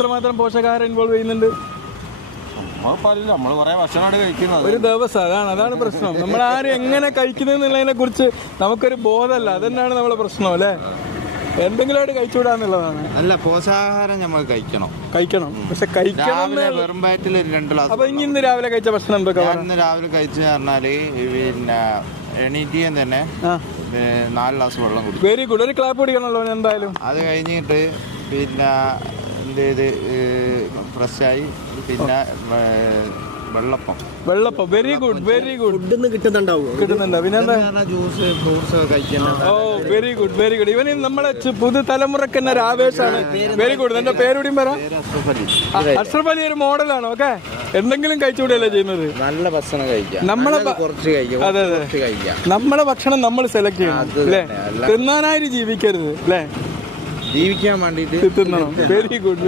എത്രമാത്രം പോഷകാഹാരം ഇൻവോൾവ് ചെയ്യുന്നുണ്ട്? നമ്മൾ കുറെ ഭക്ഷണമാണ് കഴിക്കുന്നത് ഒരു ദിവസം. അതാണ് പ്രശ്നം. നമ്മൾ ആരും എങ്ങനെ കഴിക്കുന്നത് എന്നുള്ളതിനെ കുറിച്ച് നമുക്കൊരു ബോധമല്ല. അതന്നെയാണ് നമ്മളെ പ്രശ്നം അല്ലേ? എന്തെങ്കിലുമായിട്ട് കഴിച്ചുകൂടാന്നുള്ളതാണ്. അല്ല, പോഷകാഹാരം നമ്മൾ കഴിക്കണം. പക്ഷെ കഴിക്കണം വെറും വയറ്റിൽ 2 ഗ്ലാസ്. അപ്പൊ ഇന്ന് രാവിലെ കഴിച്ച ഭക്ഷണം എന്തൊക്കെ? ഇന്ന് രാവിലെ കഴിച്ചു പറഞ്ഞാല് പിന്നെ എണീറ്റിയും തന്നെ 4 ഗ്ലാസ് വെള്ളം കുടിക്കും. Very good. ഒരു ക്ലാപ്പ് കുടിക്കണല്ലോ എന്തായാലും. അത് കഴിഞ്ഞിട്ട് പിന്നെ എന്ത് ചെയ്ത് ഫ്രഷായി പിന്നെ വെള്ളപ്പം. Very good. കിട്ടുന്നുണ്ടോ? പിന്നെ ജ്യൂസ്, ഫ്രൂട്ട്സ് കഴിക്കണം. ഓ വെരി ഗുഡ്. ഇവന് നമ്മളെ പുതുതലമുറക്ക് തന്നെ ഒരു ആവേശമാണ്. Very good. എന്റെ പേരുകൂടിയും പറയാം. അഷ്റഫ് അലി ഒരു മോഡലാണ്. ഓക്കെ, എന്തെങ്കിലും കഴിച്ചുകൂടിയല്ലേ ചെയ്യുന്നത്? നല്ല ഭക്ഷണം കഴിക്കാം. നമ്മളെ ഭക്ഷണം നമ്മൾ സെലക്ട് ചെയ്യണം അല്ലേ? തിന്നാനായിട്ട് ജീവിക്കരുത് അല്ലേ? ജീവിക്കാൻ വേണ്ടിട്ട് തിന്നണം. Very good.